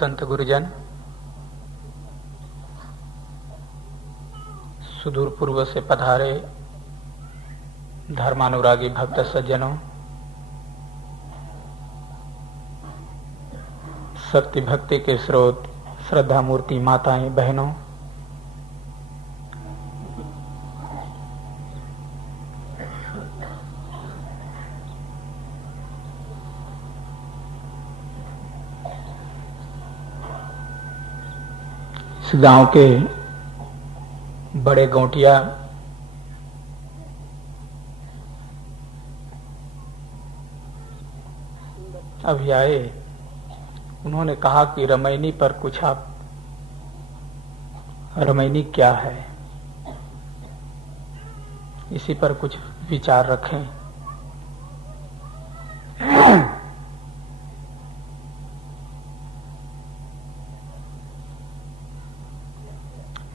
संत गुरुजन, सुदूर पूर्व से पधारे धर्मानुरागी भक्त सज्जनों, सत्य भक्ति के स्रोत श्रद्धा मूर्ति माताएं बहनों, इस गांव के बड़े गौटिया अभी आए। उन्होंने कहा कि रामायणी पर कुछ आप, रामायणी क्या है, इसी पर कुछ विचार रखें।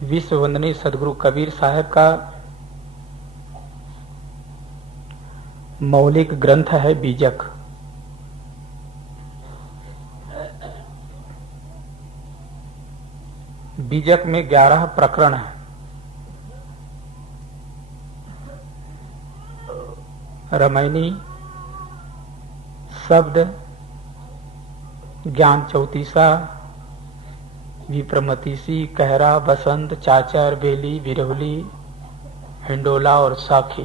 विश्व वंदनीय सदगुरु कबीर साहब का मौलिक ग्रंथ है बीजक। बीजक में 11 प्रकरण है। रामायणी, शब्द, ज्ञान चौतीसा, विप्रमतीसी, कहरा, बसंत, चाचर, बेली, बिरहुली, हिंडोला और साखी।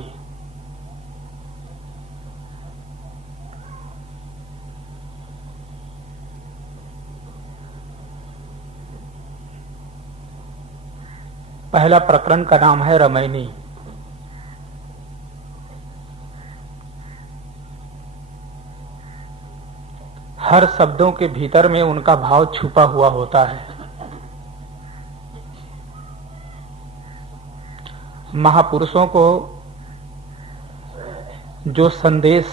पहला प्रकरण का नाम है रामायणी। हर शब्दों के भीतर में उनका भाव छुपा हुआ होता है। महापुरुषों को जो संदेश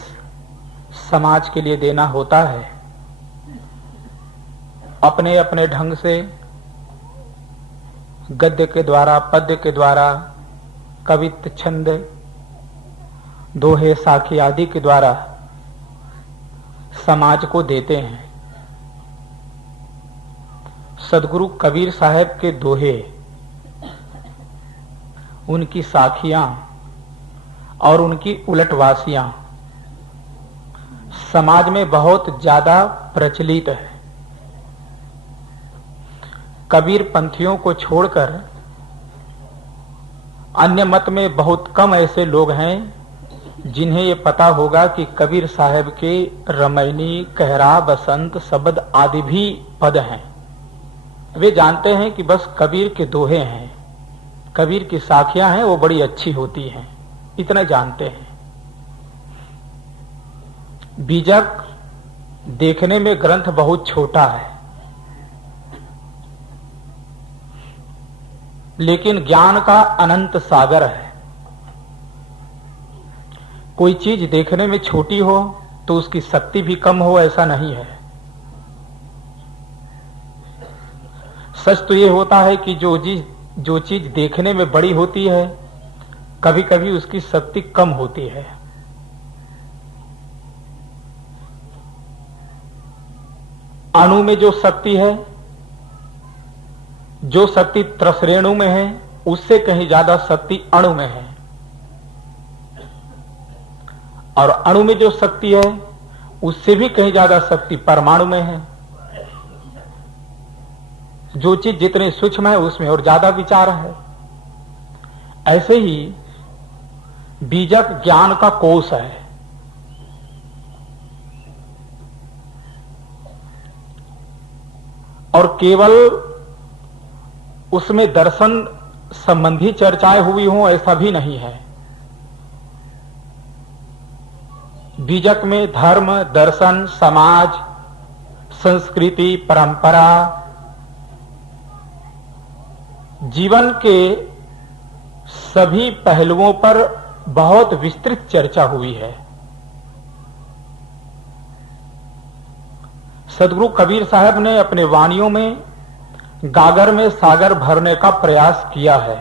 समाज के लिए देना होता है, अपने अपने ढंग से गद्य के द्वारा, पद्य के द्वारा, कवित्त, छंद, दोहे, साखी आदि के द्वारा समाज को देते हैं। सदगुरु कबीर साहब के दोहे, उनकी साखियां और उनकी उलटवासियां समाज में बहुत ज्यादा प्रचलित है। कबीर पंथियों को छोड़कर अन्य मत में बहुत कम ऐसे लोग हैं जिन्हें ये पता होगा कि कबीर साहब के रामायणी, कहरा, बसंत, शब्द आदि भी पद हैं। वे जानते हैं कि बस कबीर के दोहे हैं, कबीर की साखियां हैं, वो बड़ी अच्छी होती हैं, इतना जानते हैं। बीजक देखने में ग्रंथ बहुत छोटा है, लेकिन ज्ञान का अनंत सागर है। कोई चीज देखने में छोटी हो तो उसकी शक्ति भी कम हो, ऐसा नहीं है। सच तो ये होता है कि जो चीज देखने में बड़ी होती है, कभी कभी उसकी शक्ति कम होती है। अणु में जो शक्ति है, जो शक्ति त्रसरेणु में है, उससे कहीं ज्यादा शक्ति अणु में है। और अणु में जो शक्ति है, उससे भी कहीं ज्यादा शक्ति परमाणु में है। जो चीज जितने सूक्ष्म है उसमें और ज्यादा विचार है। ऐसे ही बीजक ज्ञान का कोश है। और केवल उसमें दर्शन संबंधी चर्चाएं हुई हों ऐसा भी नहीं है। बीजक में धर्म, दर्शन, समाज, संस्कृति, परंपरा, जीवन के सभी पहलुओं पर बहुत विस्तृत चर्चा हुई है। सदगुरु कबीर साहब ने अपने वाणियों में गागर में सागर भरने का प्रयास किया है।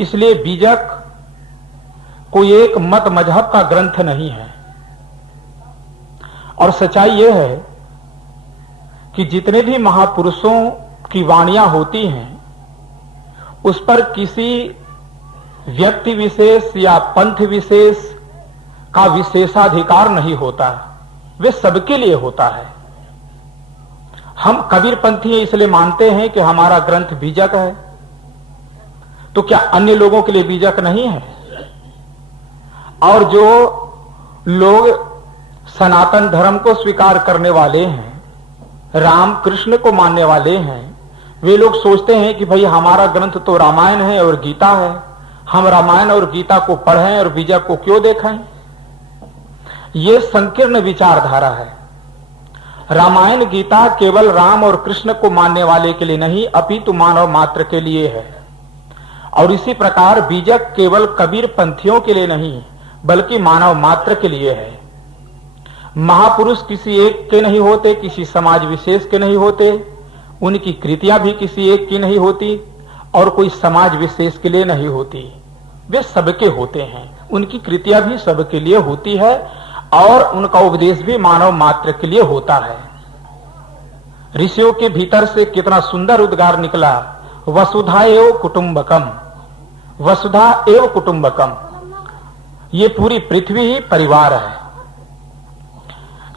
इसलिए बीजक कोई एक मत मजहब का ग्रंथ नहीं है। और सच्चाई यह है कि जितने भी महापुरुषों की वाणियां होती हैं उस पर किसी व्यक्ति विशेष या पंथ विशेष का विशेषाधिकार नहीं होता, वे सबके लिए होता है। हम कबीरपंथी इसलिए मानते हैं कि हमारा ग्रंथ बीजक है, तो क्या अन्य लोगों के लिए बीजक नहीं है? और जो लोग सनातन धर्म को स्वीकार करने वाले हैं, राम कृष्ण को मानने वाले हैं, वे लोग सोचते हैं कि भाई हमारा ग्रंथ तो रामायण है और गीता है, हम रामायण और गीता को पढ़ें और बीजक को क्यों देखें? ये संकीर्ण विचारधारा है। रामायण गीता केवल राम और कृष्ण को मानने वाले के लिए नहीं, अपितु मानव मात्र के लिए है। और इसी प्रकार बीजक केवल कबीर पंथियों के लिए नहीं बल्कि मानव मात्र के लिए है। महापुरुष किसी एक के नहीं होते, किसी समाज विशेष के नहीं होते, उनकी कृतियां भी किसी एक की नहीं होती और कोई समाज विशेष के लिए नहीं होती, वे सबके होते हैं। उनकी कृतियां भी सबके लिए होती है और उनका उपदेश भी मानव मात्र के लिए होता है। ऋषियों के भीतर से कितना सुंदर उद्गार निकला, वसुधा एव कुटुंबकम, वसुधा एव कुटुंबकम। ये पूरी पृथ्वी ही परिवार है।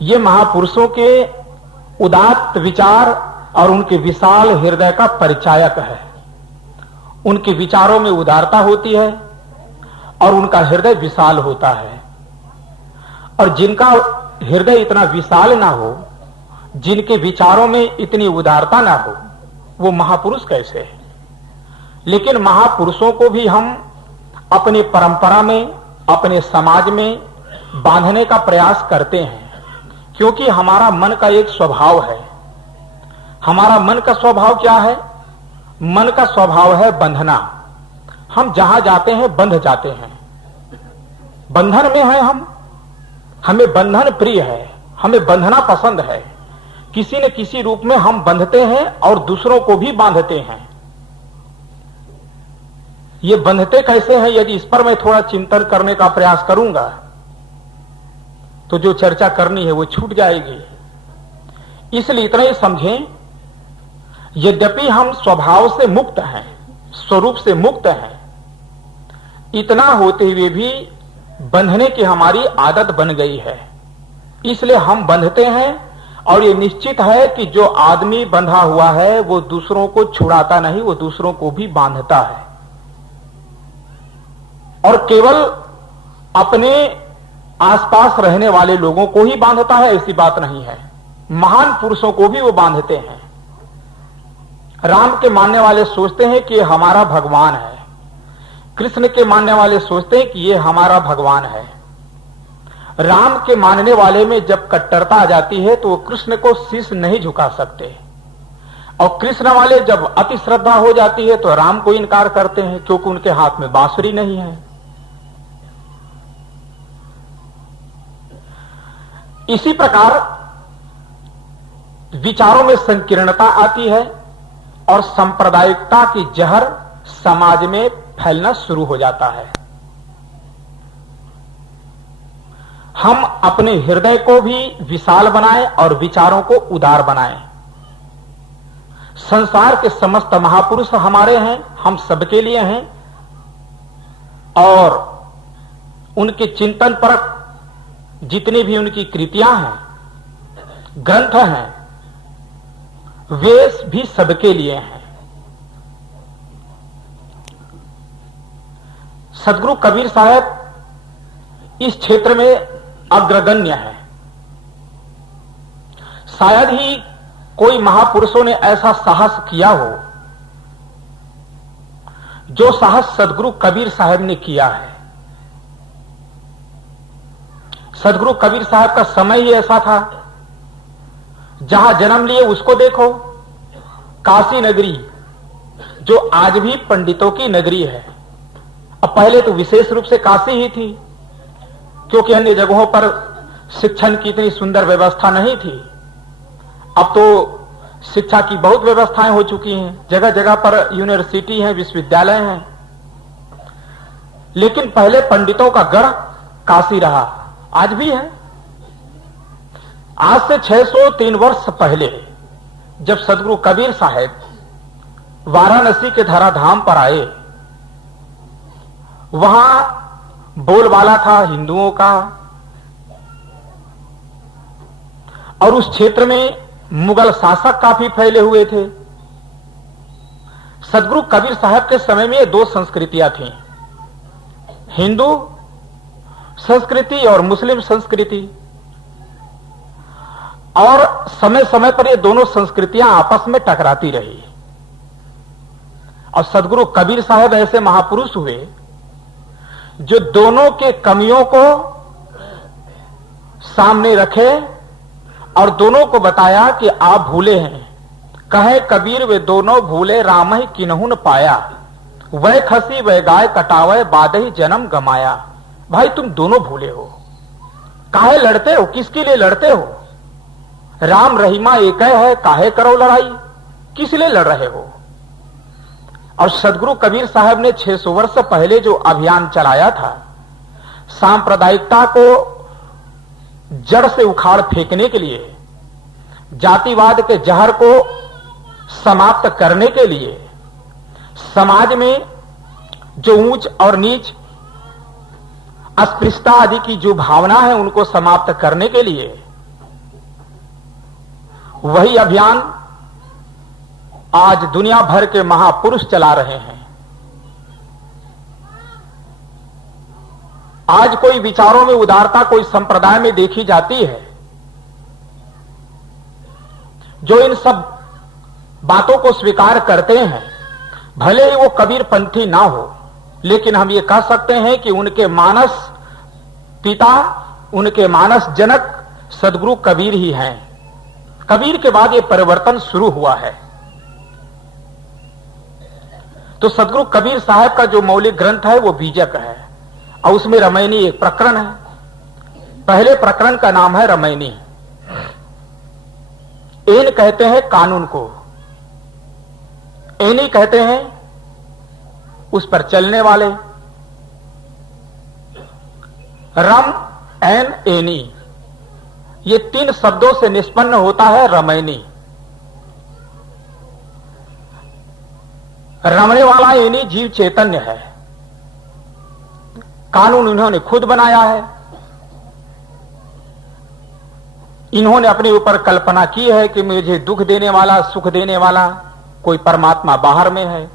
ये महापुरुषों के उदात्त विचार और उनके विशाल हृदय का परिचायक है। उनके विचारों में उदारता होती है और उनका हृदय विशाल होता है। और जिनका हृदय इतना विशाल ना हो, जिनके विचारों में इतनी उदारता ना हो, वो महापुरुष कैसे है? लेकिन महापुरुषों को भी हम अपनी परंपरा में, अपने समाज में बांधने का प्रयास करते हैं, क्योंकि हमारा मन का एक स्वभाव है। हमारा मन का स्वभाव क्या है? मन का स्वभाव है बंधना। हम जहां जाते हैं बंध जाते हैं, बंधन में है हम। हमें बंधन प्रिय है, हमें बंधना पसंद है। किसी न किसी रूप में हम बंधते हैं और दूसरों को भी बांधते हैं। ये बंधते कैसे हैं? यदि इस पर मैं थोड़ा चिंतन करने का प्रयास करूंगा तो जो चर्चा करनी है वो छूट जाएगी। इसलिए इतना ही समझें, यद्यपि हम स्वभाव से मुक्त हैं, स्वरूप से मुक्त हैं, इतना होते हुए भी बंधने की हमारी आदत बन गई है। इसलिए हम बंधते हैं और ये निश्चित है कि जो आदमी बंधा हुआ है वो दूसरों को छुड़ाता नहीं, वो दूसरों को भी बांधता है। और केवल अपने आसपास रहने वाले लोगों को ही बांधता है ऐसी बात नहीं है, महान पुरुषों को भी वो बांधते हैं। राम के मानने वाले सोचते हैं कि ये हमारा भगवान है, कृष्ण के मानने वाले सोचते हैं कि ये हमारा भगवान है। राम के मानने वाले में जब कट्टरता आ जाती है तो वो कृष्ण को शीश नहीं झुका सकते, और कृष्ण वाले जब अति श्रद्धा हो जाती है तो राम को इनकार करते हैं, क्योंकि उनके हाथ में बांसुरी नहीं है। इसी प्रकार विचारों में संकीर्णता आती है और सांप्रदायिकता की जहर समाज में फैलना शुरू हो जाता है। हम अपने हृदय को भी विशाल बनाएं और विचारों को उदार बनाएं। संसार के समस्त महापुरुष हमारे हैं, हम सबके लिए हैं, और उनके चिंतन परक जितनी भी उनकी कृतियां हैं, ग्रंथ हैं, वे भी सबके लिए हैं। सदगुरु कबीर साहब इस क्षेत्र में अग्रगण्य है। शायद ही कोई महापुरुषों ने ऐसा साहस किया हो जो साहस सदगुरु कबीर साहब ने किया है। सदगुरु कबीर साहब का समय ही ऐसा था। जहां जन्म लिए उसको देखो, काशी नगरी जो आज भी पंडितों की नगरी है। अब पहले तो विशेष रूप से काशी ही थी, क्योंकि अन्य जगहों पर शिक्षण की इतनी सुंदर व्यवस्था नहीं थी। अब तो शिक्षा की बहुत व्यवस्थाएं हो चुकी हैं, जगह जगह पर यूनिवर्सिटी है, विश्वविद्यालय हैं। लेकिन पहले पंडितों का गढ़ काशी रहा, आज भी है। आज से 603 वर्ष पहले जब सदगुरु कबीर साहब वाराणसी के धराधाम पर आए, वहां बोलबाला था हिंदुओं का, और उस क्षेत्र में मुगल शासक काफी फैले हुए थे। सदगुरु कबीर साहब के समय में ये दो संस्कृतियां थीं, हिंदू संस्कृति और मुस्लिम संस्कृति, और समय समय पर ये दोनों संस्कृतियां आपस में टकराती रही। और सदगुरु कबीर साहब ऐसे महापुरुष हुए जो दोनों के कमियों को सामने रखे और दोनों को बताया कि आप भूले हैं। कहे कबीर वे दोनों भूले, राम ही किन्हू न पाया, वह खसी वह गाय कटावे, बाद ही जन्म गमाया। भाई तुम दोनों भूले हो, काहे लड़ते हो, किसके लिए लड़ते हो? राम रहीमा एक है, काहे करो लड़ाई, किस लिए लड़ रहे हो? और सदगुरु कबीर साहब ने 600 वर्ष पहले जो अभियान चलाया था, सांप्रदायिकता को जड़ से उखाड़ फेंकने के लिए, जातिवाद के जहर को समाप्त करने के लिए, समाज में जो ऊंच और नीच, अस्पृश्यता आदि की जो भावना है उनको समाप्त करने के लिए, वही अभियान आज दुनिया भर के महापुरुष चला रहे हैं। आज कोई विचारों में उदारता कोई संप्रदाय में देखी जाती है जो इन सब बातों को स्वीकार करते हैं, भले ही वो कबीरपंथी ना हो, लेकिन हम ये कह सकते हैं कि उनके मानस पिता, उनके मानस जनक सदगुरु कबीर ही हैं। कबीर के बाद ये परिवर्तन शुरू हुआ है। तो सदगुरु कबीर साहब का जो मौलिक ग्रंथ है वो बीजक है, और उसमें रामायणी एक प्रकरण है। पहले प्रकरण का नाम है रामायणी। एन कहते हैं कानून को, एनी कहते हैं उस पर चलने वाले। रम एन एनी, ये 3 शब्दों से निष्पन्न होता है रामायणी। रमने वाला एनी जीव चैतन्य है, कानून इन्होंने खुद बनाया है। इन्होंने अपने ऊपर कल्पना की है कि मुझे दुख देने वाला, सुख देने वाला कोई परमात्मा बाहर में है।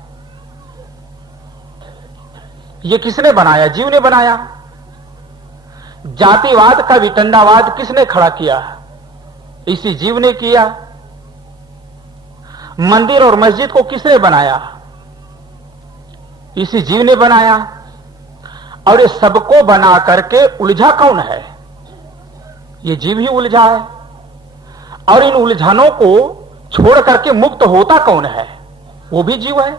ये किसने बनाया? जीव ने बनाया। जातिवाद का वितंडावाद किसने खड़ा किया? इसी जीव ने किया। मंदिर और मस्जिद को किसने बनाया? इसी जीव ने बनाया। और ये सबको बना करके उलझा कौन है? ये जीव ही उलझा है। और इन उलझनों को छोड़ करके मुक्त होता कौन है? वो भी जीव है।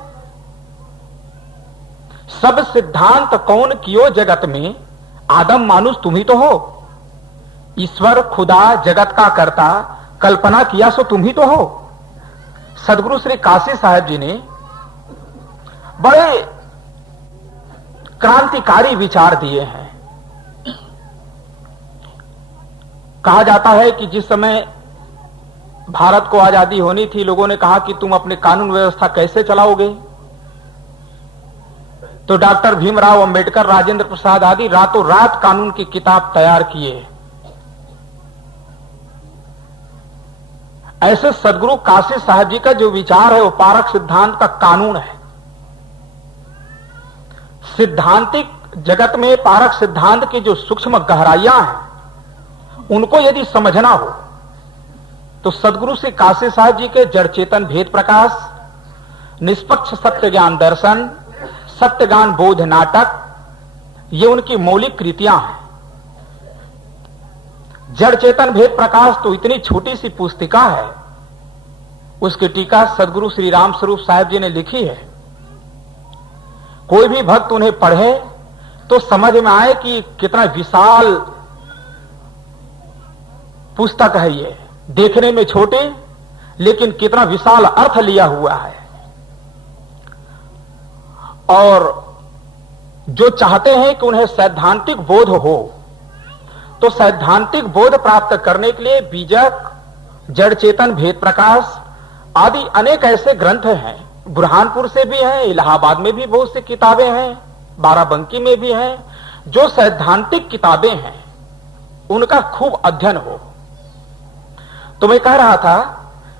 सब सिद्धांत कौन कियो जगत में, आदम मानुष तुम ही तो हो। ईश्वर खुदा जगत का कर्ता कल्पना किया सो तुम ही तो हो। सदगुरु श्री काशी साहब जी ने बड़े क्रांतिकारी विचार दिए हैं। कहा जाता है कि जिस समय भारत को आजादी होनी थी, लोगों ने कहा कि तुम अपने कानून व्यवस्था कैसे चलाओगे? तो डॉक्टर भीमराव अंबेडकर, राजेंद्र प्रसाद आदि रातों रात कानून की किताब तैयार किए। ऐसे सदगुरु काशी साहब जी का जो विचार है वो पारक सिद्धांत का कानून है। सिद्धांतिक जगत में पारक सिद्धांत की जो सूक्ष्म गहराइयां हैं उनको यदि समझना हो तो सदगुरु श्री काशी साहब जी के जड़ चेतन भेद प्रकाश, निष्पक्ष सत्य ज्ञान दर्शन, सत्य ज्ञान बोध नाटक, ये उनकी मौलिक कृतियां हैं। जड़ चेतन भेद प्रकाश तो इतनी छोटी सी पुस्तिका है, उसकी टीका सदगुरु श्री राम स्वरूप साहब जी ने लिखी है। कोई भी भक्त उन्हें पढ़े तो समझ में आए कि कितना विशाल पुस्तक है ये। देखने में छोटे लेकिन कितना विशाल अर्थ लिया हुआ है। और जो चाहते हैं कि उन्हें सैद्धांतिक बोध हो तो सैद्धांतिक बोध प्राप्त करने के लिए बीजक, जड़ चेतन, भेद प्रकाश आदि अनेक ऐसे ग्रंथ हैं। बुरहानपुर से भी हैं, इलाहाबाद में भी बहुत सी किताबें हैं, बाराबंकी में भी हैं, जो सैद्धांतिक किताबें हैं उनका खूब अध्ययन हो। तो मैं कह रहा था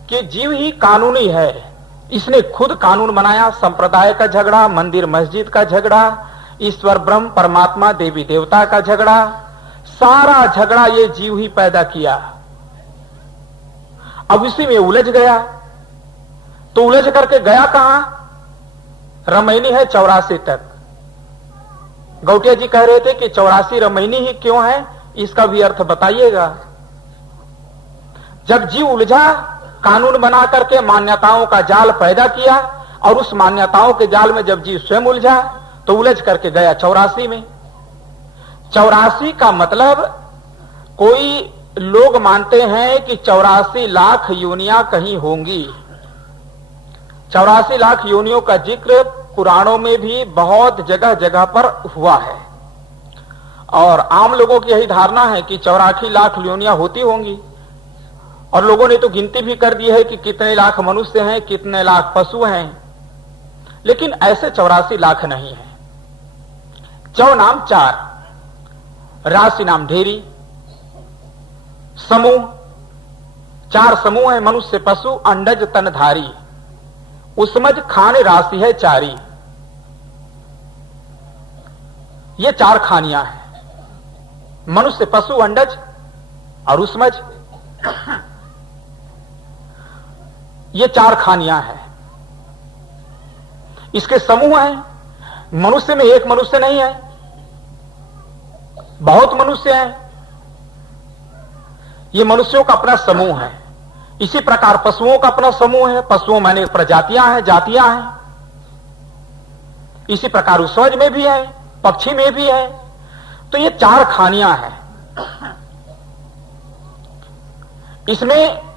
कि जीव ही कानूनी है, इसने खुद कानून बनाया। संप्रदाय का झगड़ा, मंदिर मस्जिद का झगड़ा, ईश्वर ब्रह्म परमात्मा देवी देवता का झगड़ा, सारा झगड़ा ये जीव ही पैदा किया। अब इसी में उलझ गया, तो उलझ करके गया कहां? रमैनी है 84 तक। गौटिया जी कह रहे थे कि 84 रमैनी ही क्यों है, इसका भी अर्थ बताइएगा। जब जीव उलझा, कानून बना करके मान्यताओं का जाल पैदा किया, और उस मान्यताओं के जाल में जब जीव स्वयं उलझा तो उलझ करके गया 84 में। 84 का मतलब, कोई लोग मानते हैं कि 84 लाख योनियां कहीं होंगी। 84 लाख योनियों का जिक्र पुराणों में भी बहुत जगह जगह पर हुआ है, और आम लोगों की यही धारणा है कि 84 लाख योनियां होती होंगी। और लोगों ने तो गिनती भी कर दी है कि कितने लाख मनुष्य हैं, कितने लाख पशु हैं, लेकिन ऐसे 84 लाख नहीं है। चौ नाम 4, राशि नाम ढेरी, समूह 4 समूह है, मनुष्य, पशु, अंडज, तनधारी, उसमज, खान, राशि है 4। ये 4 खानियां हैं, मनुष्य, पशु, अंडज और उसमज। ये 4 खानियां हैं, इसके समूह हैं। मनुष्य में एक मनुष्य नहीं है, बहुत मनुष्य हैं। ये मनुष्यों का अपना समूह है। इसी प्रकार पशुओं का अपना समूह है, पशुओं में अनेक प्रजातियां हैं, जातियां हैं। इसी प्रकार उसवज में भी है, पक्षी में भी है। तो ये 4 खानियां हैं। इसमें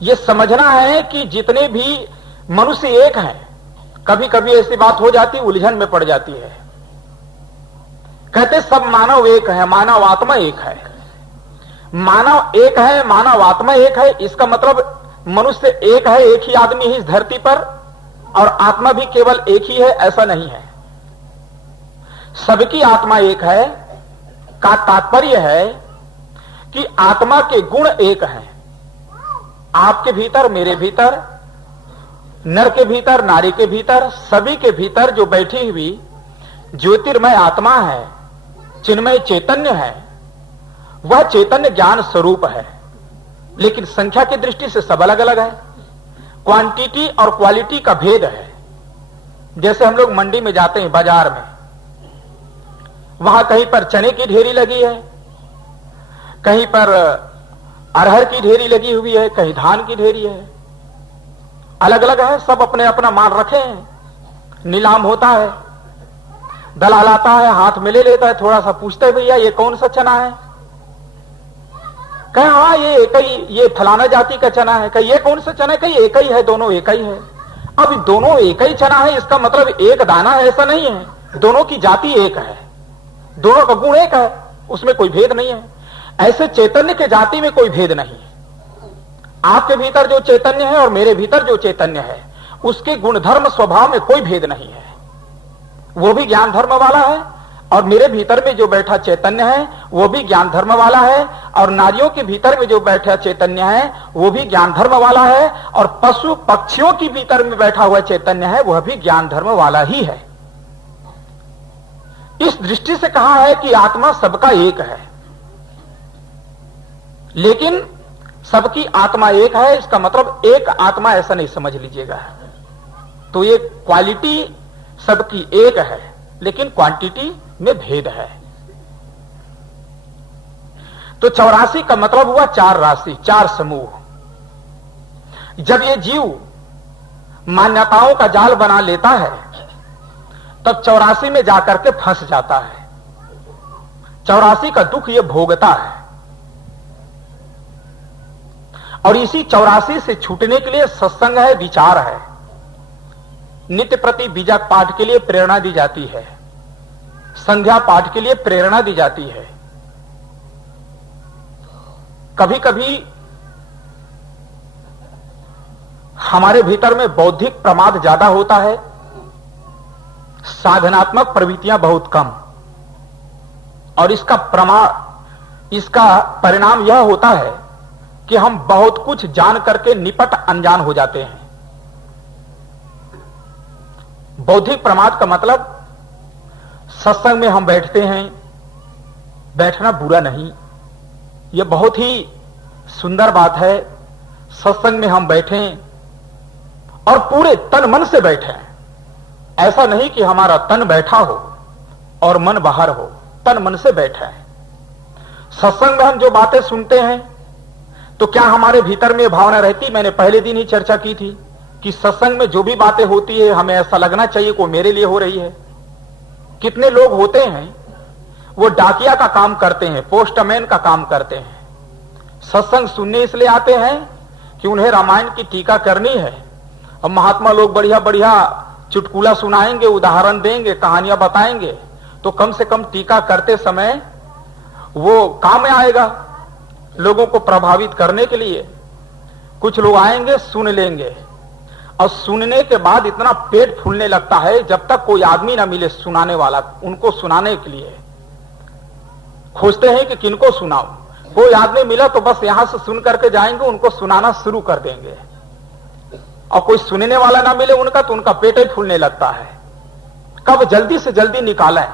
यह समझना है कि जितने भी मनुष्य एक हैं। कभी कभी ऐसी बात हो जाती, उलझन में पड़ जाती है। कहते सब मानव एक है, मानव आत्मा एक है। मानव एक है, मानव आत्मा एक है, इसका मतलब मनुष्य एक है, एक ही आदमी है इस धरती पर, और आत्मा भी केवल एक ही है, ऐसा नहीं है। सबकी आत्मा एक है का तात्पर्य है कि आत्मा के गुण एक हैं। आपके भीतर, मेरे भीतर, नर के भीतर, नारी के भीतर, सभी के भीतर जो बैठी हुई ज्योतिर्मय आत्मा है, चिन्मय चैतन्य है, वह चैतन्य ज्ञान स्वरूप है। लेकिन संख्या की दृष्टि से सब अलग अलग है। क्वांटिटी और क्वालिटी का भेद है। जैसे हम लोग मंडी में जाते हैं, बाजार में, वहां कहीं पर चने की ढेरी लगी है, कहीं पर अरहर की ढेरी लगी हुई है, कहीं धान की ढेरी है। अलग अलग है, सब अपने अपना माल रखे हैं। नीलाम होता है, दलाल आता है, हाथ में ले लेता है, थोड़ा सा पूछते हैं, भैया ये कौन सा चना है? कहे हाँ ये एक ही, ये फलाना जाति का चना है। कहे ये कौन सा चना है? कहे एक ही है, दोनों एक ही है। अब दोनों एक ही चना है, इसका मतलब एक दाना है, ऐसा नहीं है। दोनों की जाति एक है, दोनों का गुण एक है, उसमें कोई भेद नहीं है। ऐसे चैतन्य के जाति में कोई भेद नहीं है। आपके भीतर जो चैतन्य है और मेरे भीतर जो चैतन्य है, उसके गुणधर्म स्वभाव में कोई भेद नहीं है। वो भी ज्ञान धर्म वाला है, और मेरे भीतर में जो बैठा चैतन्य है वो भी ज्ञान धर्म वाला है, और नारियों के भीतर में जो बैठा चैतन्य है वो भी ज्ञान धर्म वाला है, और पशु पक्षियों के भीतर में बैठा हुआ चैतन्य है वह भी ज्ञान धर्म वाला ही है। इस दृष्टि से कहा है कि आत्मा सबका एक है, लेकिन सबकी आत्मा एक है, इसका मतलब एक आत्मा ऐसा नहीं समझ लीजिएगा। तो ये क्वालिटी सबकी एक है, लेकिन क्वांटिटी में भेद है। तो 84 का मतलब हुआ 4 राशि, 4 समूह। जब ये जीव मान्यताओं का जाल बना लेता है तब 84 में जाकर के फंस जाता है। 84 का दुख ये भोगता है, और इसी 84 से छूटने के लिए सत्संग है, विचार है। नित्य प्रति बीजक पाठ के लिए प्रेरणा दी जाती है, संध्या पाठ के लिए प्रेरणा दी जाती है। कभी कभी हमारे भीतर में बौद्धिक प्रमाद ज्यादा होता है, साधनात्मक प्रवृत्तियां बहुत कम, और इसका परिणाम यह होता है कि हम बहुत कुछ जान करके निपट अनजान हो जाते हैं। बौद्धिक प्रमाद का मतलब, सत्संग में हम बैठते हैं, बैठना बुरा नहीं, यह बहुत ही सुंदर बात है। सत्संग में हम बैठें और पूरे तन मन से बैठें। ऐसा नहीं कि हमारा तन बैठा हो और मन बाहर हो, तन मन से बैठे। सत्संग में हम जो बातें सुनते हैं तो क्या हमारे भीतर में भावना रहती? मैंने पहले दिन ही चर्चा की थी कि सत्संग में जो भी बातें होती है हमें ऐसा लगना चाहिए कि वो मेरे लिए हो रही है। कितने लोग होते हैं वो डाकिया का काम करते हैं, पोस्टमैन का काम करते हैं। सत्संग सुनने इसलिए आते हैं कि उन्हें रामायण की टीका करनी है। अब महात्मा लोग बढ़िया बढ़िया चुटकुला सुनाएंगे, उदाहरण देंगे, कहानियां बताएंगे, तो कम से कम टीका करते समय वो काम में आएगा लोगों को प्रभावित करने के लिए। कुछ लोग आएंगे, सुन लेंगे, और सुनने के बाद इतना पेट फूलने लगता है जब तक कोई आदमी ना मिले सुनाने वाला, उनको सुनाने के लिए खोजते हैं कि किनको सुनाओ। कोई आदमी मिला तो बस यहां से सुन करके जाएंगे, उनको सुनाना शुरू कर देंगे, और कोई सुनने वाला ना मिले उनका तो उनका पेट ही फूलने लगता है। कब जल्दी से जल्दी निकालें।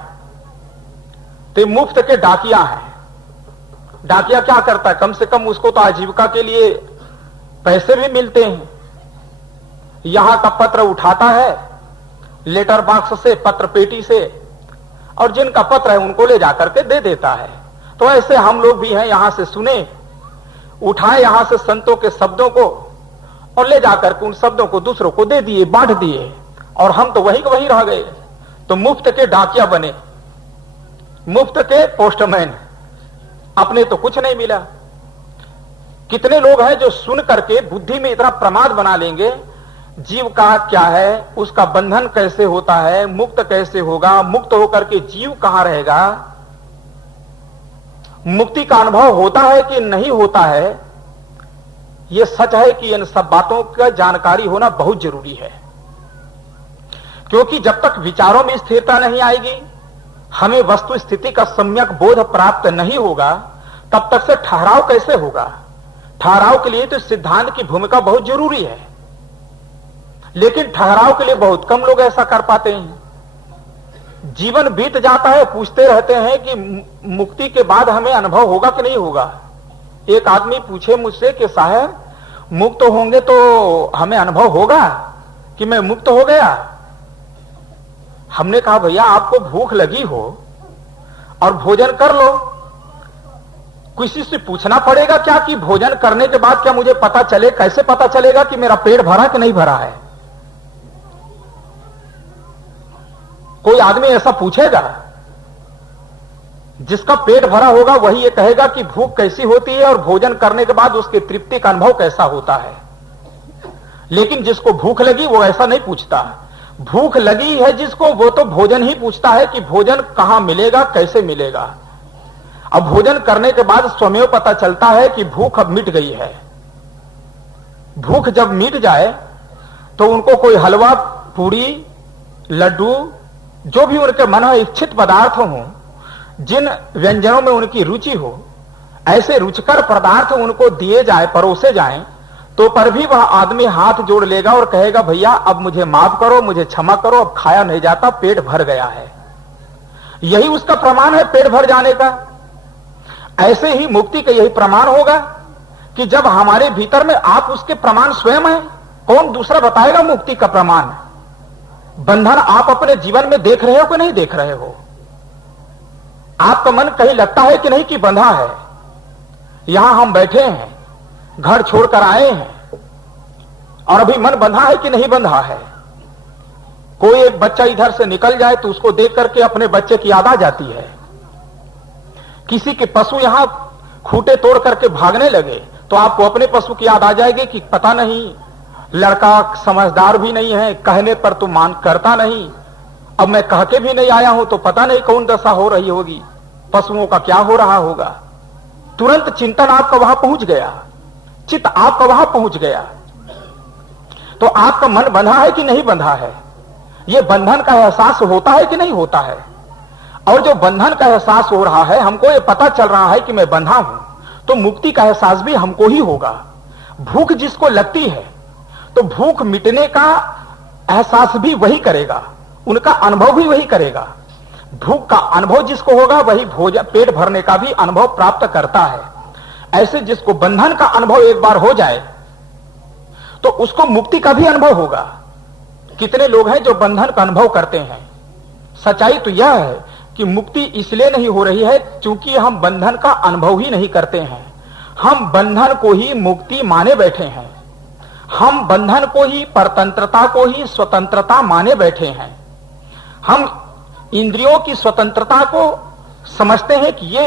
तो मुफ्त के डाकिया हैं। डाकिया क्या करता है? कम से कम उसको तो आजीविका के लिए पैसे भी मिलते हैं। यहां का पत्र उठाता है लेटर बॉक्स से, पत्र पेटी से, और जिनका पत्र है उनको ले जाकर के दे देता है। तो ऐसे हम लोग भी हैं, यहां से सुने, उठाए यहां से संतों के शब्दों को और ले जाकर के उन शब्दों को दूसरों को दे दिए, बांट दिए, और हम तो वहीं के वहीं रह गए। तो मुफ्त के डाकिया बने, मुफ्त के पोस्टमैन, अपने तो कुछ नहीं मिला। कितने लोग हैं जो सुन करके बुद्धि में इतना प्रमाद बना लेंगे, जीव का क्या है, उसका बंधन कैसे होता है, मुक्त कैसे होगा, मुक्त होकर के जीव कहां रहेगा, मुक्ति का अनुभव होता है कि नहीं होता है। यह सच है कि इन सब बातों का जानकारी होना बहुत जरूरी है, क्योंकि जब तक विचारों में स्थिरता नहीं आएगी, हमें वस्तु स्थिति का सम्यक बोध प्राप्त नहीं होगा, तब तक से ठहराव कैसे होगा। ठहराव के लिए तो सिद्धांत की भूमिका बहुत जरूरी है, लेकिन ठहराव के लिए बहुत कम लोग ऐसा कर पाते हैं। जीवन बीत जाता है, पूछते रहते हैं कि मुक्ति के बाद हमें अनुभव होगा कि नहीं होगा। एक आदमी पूछे मुझसे कि साहब मुक्त होंगे तो हमें अनुभव होगा कि मैं मुक्त हो गया। हमने कहा भैया आपको भूख लगी हो और भोजन कर लो, किसी से पूछना पड़ेगा क्या कि भोजन करने के बाद क्या मुझे पता चले, कैसे पता चलेगा कि मेरा पेट भरा कि नहीं भरा है? कोई आदमी ऐसा पूछेगा? जिसका पेट भरा होगा वही ये कहेगा कि भूख कैसी होती है और भोजन करने के बाद उसके तृप्ति का अनुभव कैसा होता है। लेकिन जिसको भूख लगी वो ऐसा नहीं पूछता। भूख लगी है जिसको, वो तो भोजन ही पूछता है कि भोजन कहां मिलेगा, कैसे मिलेगा। अब भोजन करने के बाद स्वयं पता चलता है कि भूख अब मिट गई है। भूख जब मिट जाए तो उनको कोई हलवा, पूरी, लड्डू, जो भी उनके मन में इच्छित पदार्थ हो, जिन व्यंजनों में उनकी रुचि हो, ऐसे रुचिकर पदार्थ उनको दिए जाए, परोसे जाएं, तो पर भी वह आदमी हाथ जोड़ लेगा और कहेगा भैया अब मुझे माफ करो, मुझे क्षमा करो, अब खाया नहीं जाता, पेट भर गया है। यही उसका प्रमाण है पेट भर जाने का। ऐसे ही मुक्ति का यही प्रमाण होगा कि जब हमारे भीतर में आप उसके प्रमाण स्वयं हैं। कौन दूसरा बताएगा मुक्ति का प्रमाण? बंधन आप अपने जीवन में देख रहे हो कि नहीं देख रहे हो? आपका मन कहीं लगता है कि नहीं कि बंधा है? यहां हम बैठे हैं, घर छोड़कर आए हैं, और अभी मन बंधा है कि नहीं बंधा है? कोई एक बच्चा इधर से निकल जाए तो उसको देख करके अपने बच्चे की याद आ जाती है। किसी के पशु यहां खूंटे तोड़ करके भागने लगे तो आपको अपने पशु की याद आ जाएगी कि पता नहीं, लड़का समझदार भी नहीं है, कहने पर तो मान करता नहीं, अब मैं कह के भी नहीं आया हूं तो पता नहीं कौन दशा हो रही होगी, पशुओं का क्या हो रहा होगा। तुरंत चिंतन आपका वहां पहुंच गया, चित्त आपका वहां पहुंच गया। तो आपका मन बंधा है कि नहीं बंधा है? यह बंधन का एहसास होता है कि नहीं होता है? और जो बंधन का एहसास हो रहा है, हमको यह पता चल रहा है कि मैं बंधा हूं, तो मुक्ति का एहसास भी हमको ही होगा। भूख जिसको लगती है तो भूख मिटने का एहसास भी वही करेगा, उनका अनुभव भी वही करेगा। भूख का अनुभव जिसको होगा वही भोजन, पेट भरने का भी अनुभव प्राप्त करता है। ऐसे जिसको बंधन का अनुभव एक बार हो जाए तो उसको मुक्ति का भी अनुभव होगा। कितने लोग हैं जो बंधन का अनुभव करते हैं? सच्चाई तो यह है कि मुक्ति इसलिए नहीं हो रही है क्योंकि हम बंधन का अनुभव ही नहीं करते हैं। हम बंधन को ही मुक्ति माने बैठे हैं, हम बंधन को ही परतंत्रता को ही स्वतंत्रता माने बैठे हैं। हम इंद्रियों की स्वतंत्रता को समझते हैं कि ये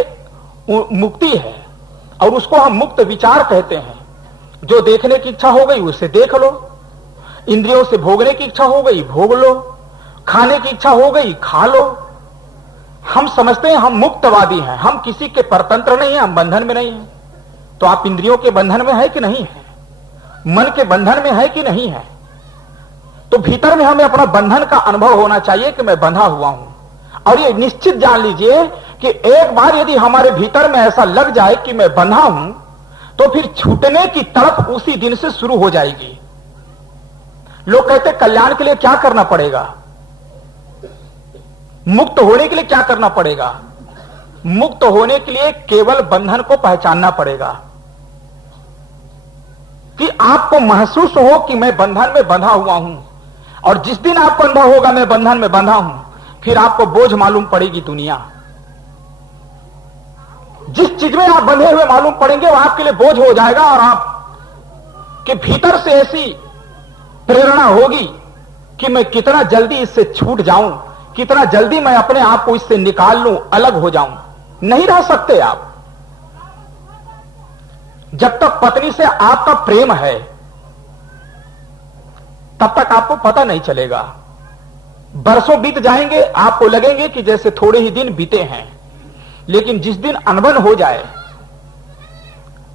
मुक्ति है और उसको हम मुक्त विचार कहते हैं। जो देखने की इच्छा हो गई उसे देख लो, इंद्रियों से भोगने की इच्छा हो गई भोग लो, खाने की इच्छा हो गई खा लो। हम समझते हैं हम मुक्तवादी हैं, हम किसी के परतंत्र नहीं हैं, हम बंधन में नहीं हैं। तो आप इंद्रियों के बंधन में है कि नहीं है? मन के बंधन में है कि नहीं है? तो भीतर में हमें अपना बंधन का अनुभव होना चाहिए कि मैं बंधा हुआ हूं। और ये निश्चित जान लीजिए कि एक बार यदि हमारे भीतर में ऐसा लग जाए कि मैं बंधा हूं तो फिर छूटने की तड़प उसी दिन से शुरू हो जाएगी। लोग कहते कल्याण के लिए क्या करना पड़ेगा, मुक्त होने के लिए क्या करना पड़ेगा? मुक्त होने के लिए केवल बंधन को पहचानना पड़ेगा कि आपको महसूस हो कि मैं बंधन में बंधा हुआ हूं। और जिस दिन आपको अनुभव होगा मैं बंधन में बंधा हूं, फिर आपको बोझ मालूम पड़ेगी दुनिया। जिस चीज में आप बंधे हुए मालूम पड़ेंगे वो आपके लिए बोझ हो जाएगा और आप के भीतर से ऐसी प्रेरणा होगी कि मैं कितना जल्दी इससे छूट जाऊं, कितना जल्दी मैं अपने आप को इससे निकाल लूं, अलग हो जाऊं। नहीं रह सकते आप। जब तक पत्नी से आपका प्रेम है तब तक आपको पता नहीं चलेगा। बरसों बीत जाएंगे, आपको लगेंगे कि जैसे थोड़े ही दिन बीते हैं। लेकिन जिस दिन अनबन हो जाए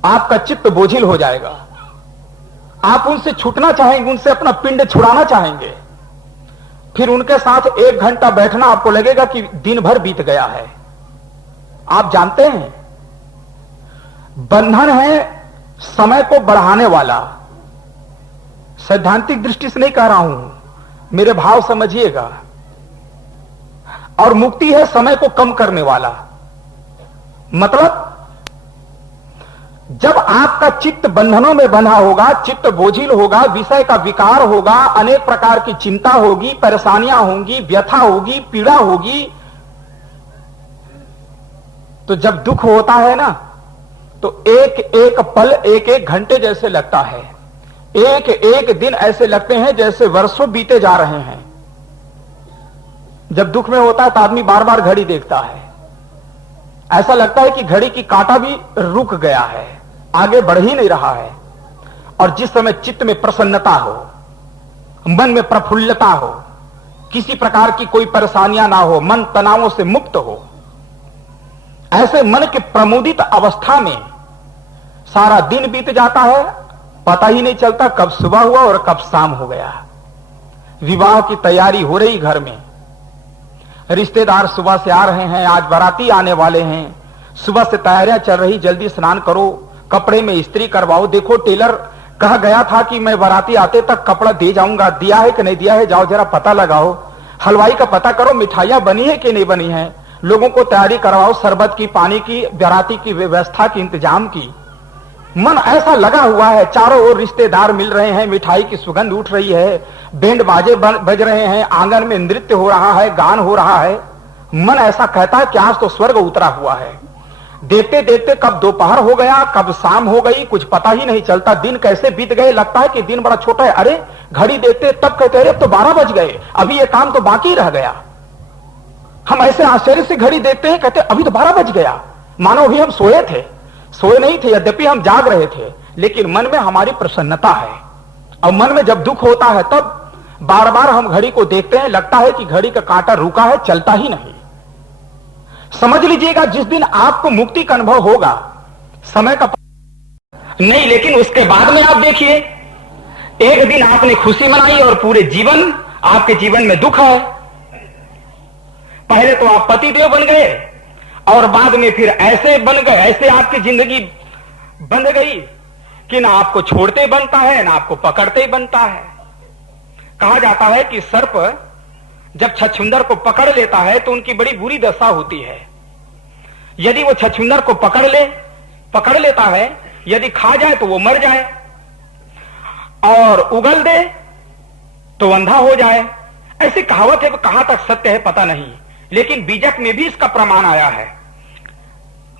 आपका चित्त बोझिल हो जाएगा, आप उनसे छूटना चाहेंगे, उनसे अपना पिंड छुड़ाना चाहेंगे। फिर उनके साथ 1 घंटा बैठना आपको लगेगा कि दिन भर बीत गया है। आप जानते हैं बंधन है समय को बढ़ाने वाला। सैद्धांतिक दृष्टि से नहीं कह रहा हूं, मेरे भाव समझिएगा। और मुक्ति है समय को कम करने वाला। मतलब जब आपका चित्त बंधनों में बंधा होगा, चित्त बोझिल होगा, विषय का विकार होगा, अनेक प्रकार की चिंता होगी, परेशानियां होंगी, व्यथा होगी, पीड़ा होगी, तो जब दुख होता है ना तो एक एक पल एक एक घंटे जैसे लगता है, एक एक दिन ऐसे लगते हैं जैसे वर्षों बीते जा रहे हैं। जब दुख में होता है तो आदमी बार बार घड़ी देखता है, ऐसा लगता है कि घड़ी की कांटा भी रुक गया है, आगे बढ़ ही नहीं रहा है। और जिस समय चित्त में प्रसन्नता हो, मन में प्रफुल्लता हो, किसी प्रकार की कोई परेशानियां ना हो, मन तनावों से मुक्त हो, ऐसे मन के प्रमुदित अवस्था में सारा दिन बीत जाता है, पता ही नहीं चलता कब सुबह हुआ और कब शाम हो गया। विवाह की तैयारी हो रही, घर में रिश्तेदार सुबह से आ रहे हैं, आज बाराती आने वाले हैं, सुबह से तैयारियां चल रही, जल्दी स्नान करो, कपड़े में इस्त्री करवाओ। देखो टेलर कहा गया था कि मैं बाराती आते तक कपड़ा दे जाऊंगा, दिया है कि नहीं दिया है, जाओ जरा पता लगाओ। हलवाई का पता करो, मिठाइयां बनी है कि नहीं बनी है, लोगों को तैयारी करवाओ, शरबत की, पानी की, बाराती की व्यवस्था की, इंतजाम की। मन ऐसा लगा हुआ है, चारों ओर रिश्तेदार मिल रहे हैं, मिठाई की सुगंध उठ रही है, बैंड बाजे बज रहे हैं, आंगन में नृत्य हो रहा है, गान हो रहा है। मन ऐसा कहता है कि आज तो स्वर्ग उतरा हुआ है। देखते देखते कब दोपहर हो गया, कब शाम हो गई, कुछ पता ही नहीं चलता। दिन कैसे बीत गए, लगता है कि दिन बड़ा छोटा है। अरे घड़ी देखते तब कहते अरे अब तो 12 बज गए, अभी ये काम तो बाकी रह गया। हम ऐसे आश्चर्य से घड़ी देखते हैं, कहते अभी तो 12 बज गया, मानो अभी हम सोए थे। सोए नहीं थे, यद्यपि हम जाग रहे थे, लेकिन मन में हमारी प्रसन्नता है। और मन में जब दुख होता है तब बार बार हम घड़ी को देखते हैं, लगता है कि घड़ी का कांटा रुका है, चलता ही नहीं। समझ लीजिएगा जिस दिन आपको मुक्ति का अनुभव होगा समय का नहीं, लेकिन उसके बाद में आप देखिए, एक दिन आपने खुशी मनाई और पूरे जीवन आपके जीवन में दुख है। पहले तो आप पतिदेव बन गए और बाद में फिर ऐसे बन गए, ऐसे आपकी जिंदगी बंध गई कि ना आपको छोड़ते बनता है ना आपको पकड़ते बनता है। कहा जाता है कि सर्प जब छछूंदर को पकड़ लेता है तो उनकी बड़ी बुरी दशा होती है। यदि वो छछूंदर को पकड़ लेता है, यदि खा जाए तो वो मर जाए और उगल दे तो अंधा हो जाए। ऐसी कहावत है, कहां तक सत्य है पता नहीं, लेकिन बीजक में भी इसका प्रमाण आया है।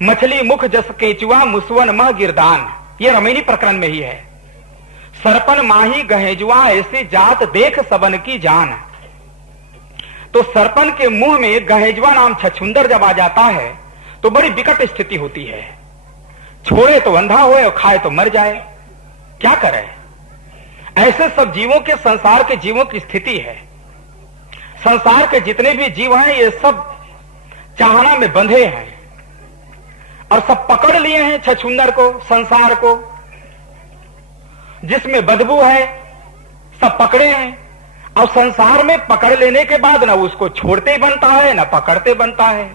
मछली मुख जस केचुआ मुसवन मह गिरदान, ये रमैनी प्रकरण में ही है। सरपन माही गहेजुआ ऐसी जात देख सबन की जान। तो सरपन के मुंह में गहेजुआ नाम छछूंदर जब आ जाता है तो बड़ी विकट स्थिति होती है। छोड़े तो अंधा होए और खाए तो मर जाए, क्या करे। ऐसे सब जीवों के, संसार के जीवों की स्थिति है। संसार के जितने भी जीव हैं ये सब चाहना में बंधे हैं और सब पकड़ लिए हैं छछूंदर को, संसार को, जिसमें बदबू है सब पकड़े हैं। और संसार में पकड़ लेने के बाद ना उसको छोड़ते बनता है ना पकड़ते बनता है।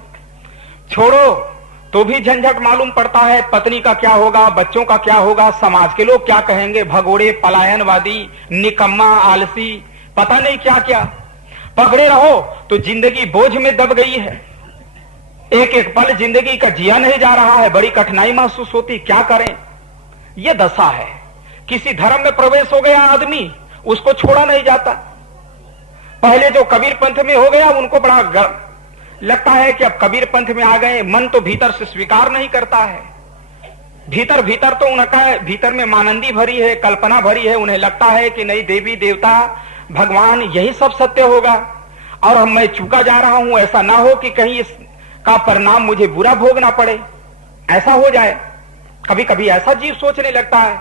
छोड़ो तो भी झंझट मालूम पड़ता है, पत्नी का क्या होगा, बच्चों का क्या होगा, समाज के लोग क्या कहेंगे, भगोड़े, पलायनवादी, निकम्मा, आलसी, पता नहीं क्या क्या। पकड़े रहो तो जिंदगी बोझ में दब गई है। एक एक पल जिंदगी का जिया नहीं जा रहा है, बड़ी कठिनाई महसूस होती, क्या करें। यह दशा है। किसी धर्म में प्रवेश हो गया आदमी, उसको छोड़ा नहीं जाता। पहले जो कबीर पंथ में हो गया उनको बड़ा लगता है कि अब कबीर पंथ में आ गए, मन तो भीतर से स्वीकार नहीं करता है। भीतर भीतर तो उनका भीतर में मानंदी भरी है, कल्पना भरी है। उन्हें लगता है कि नहीं, देवी देवता भगवान यही सब सत्य होगा और मैं चूका जा रहा हूं। ऐसा ना हो कि कहीं इसका परिणाम मुझे बुरा भोगना पड़े, ऐसा हो जाए। कभी कभी ऐसा जीव सोचने लगता है।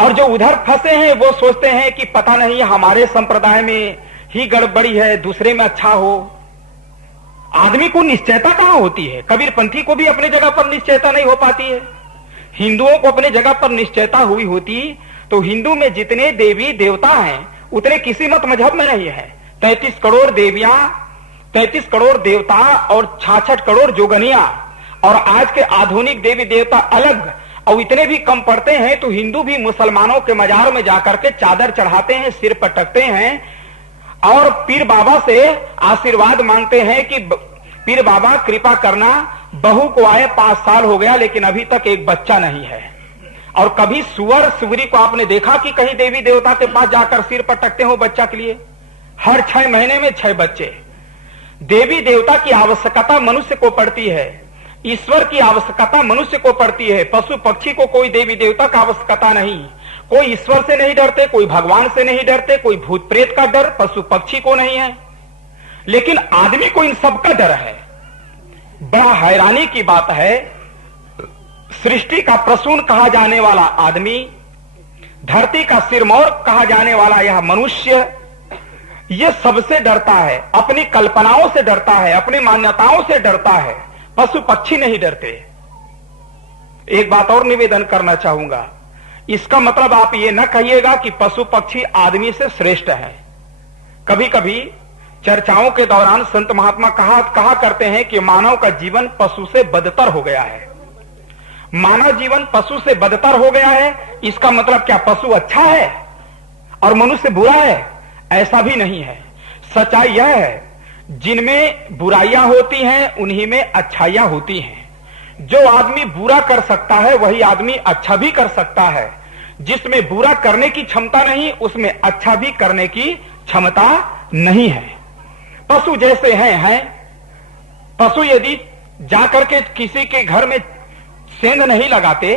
और जो उधर फंसे हैं वो सोचते हैं कि पता नहीं हमारे संप्रदाय में ही गड़बड़ी है, दूसरे में अच्छा हो। आदमी को निश्चयता कहां होती है। कबीरपंथी को भी अपने जगह पर निश्चयता नहीं हो पाती है। हिंदुओं को अपने जगह पर निश्चयता हुई होती तो हिंदू में जितने देवी देवता हैं उतने किसी मत मजहब में नहीं है। 33 करोड़ देवियां, 33 करोड़ देवता और 66 करोड़ जोगनिया, और आज के आधुनिक देवी देवता अलग, और इतने भी कम पड़ते हैं तो हिंदू भी मुसलमानों के मजार में जाकर के चादर चढ़ाते हैं, सिर पटकते हैं और पीर बाबा से आशीर्वाद मांगते हैं कि पीर बाबा कृपा करना, बहू को आए 5 साल हो गया लेकिन अभी तक एक बच्चा नहीं है। और कभी सुअर सुवरी को आपने देखा कि कहीं देवी देवता के पास जाकर सिर पटकते हो बच्चा के लिए? हर 6 महीने में 6 बच्चे। देवी देवता की आवश्यकता मनुष्य को पड़ती है, ईश्वर की आवश्यकता मनुष्य को पड़ती है। पशु पक्षी को कोई देवी देवता का आवश्यकता नहीं। कोई ईश्वर से नहीं डरते, कोई भगवान से नहीं डरते, कोई भूत प्रेत का डर पशु पक्षी को नहीं है, लेकिन आदमी को इन सब का डर है। बड़ा हैरानी की बात है, सृष्टि का प्रसून कहा जाने वाला आदमी, धरती का सिरमौर कहा जाने वाला यह मनुष्य, यह सबसे डरता है, अपनी कल्पनाओं से डरता है, अपनी मान्यताओं से डरता है। पशु पक्षी नहीं डरते। एक बात और निवेदन करना चाहूंगा, इसका मतलब आप ये न कहिएगा कि पशु पक्षी आदमी से श्रेष्ठ है। कभी कभी चर्चाओं के दौरान संत महात्मा कहा करते हैं कि मानव का जीवन पशु से बदतर हो गया है। मानव जीवन पशु से बदतर हो गया है, इसका मतलब क्या पशु अच्छा है और मनुष्य बुरा है? ऐसा भी नहीं है। सच्चाई यह है, जिनमें बुराइयां होती हैं उन्हीं में अच्छाइयां होती हैं। जो आदमी बुरा कर सकता है वही आदमी अच्छा भी कर सकता है। जिसमें बुरा करने की क्षमता नहीं उसमें अच्छा भी करने की क्षमता नहीं है। पशु जैसे हैं। पशु यदि जाकर के किसी के घर में सेंध नहीं लगाते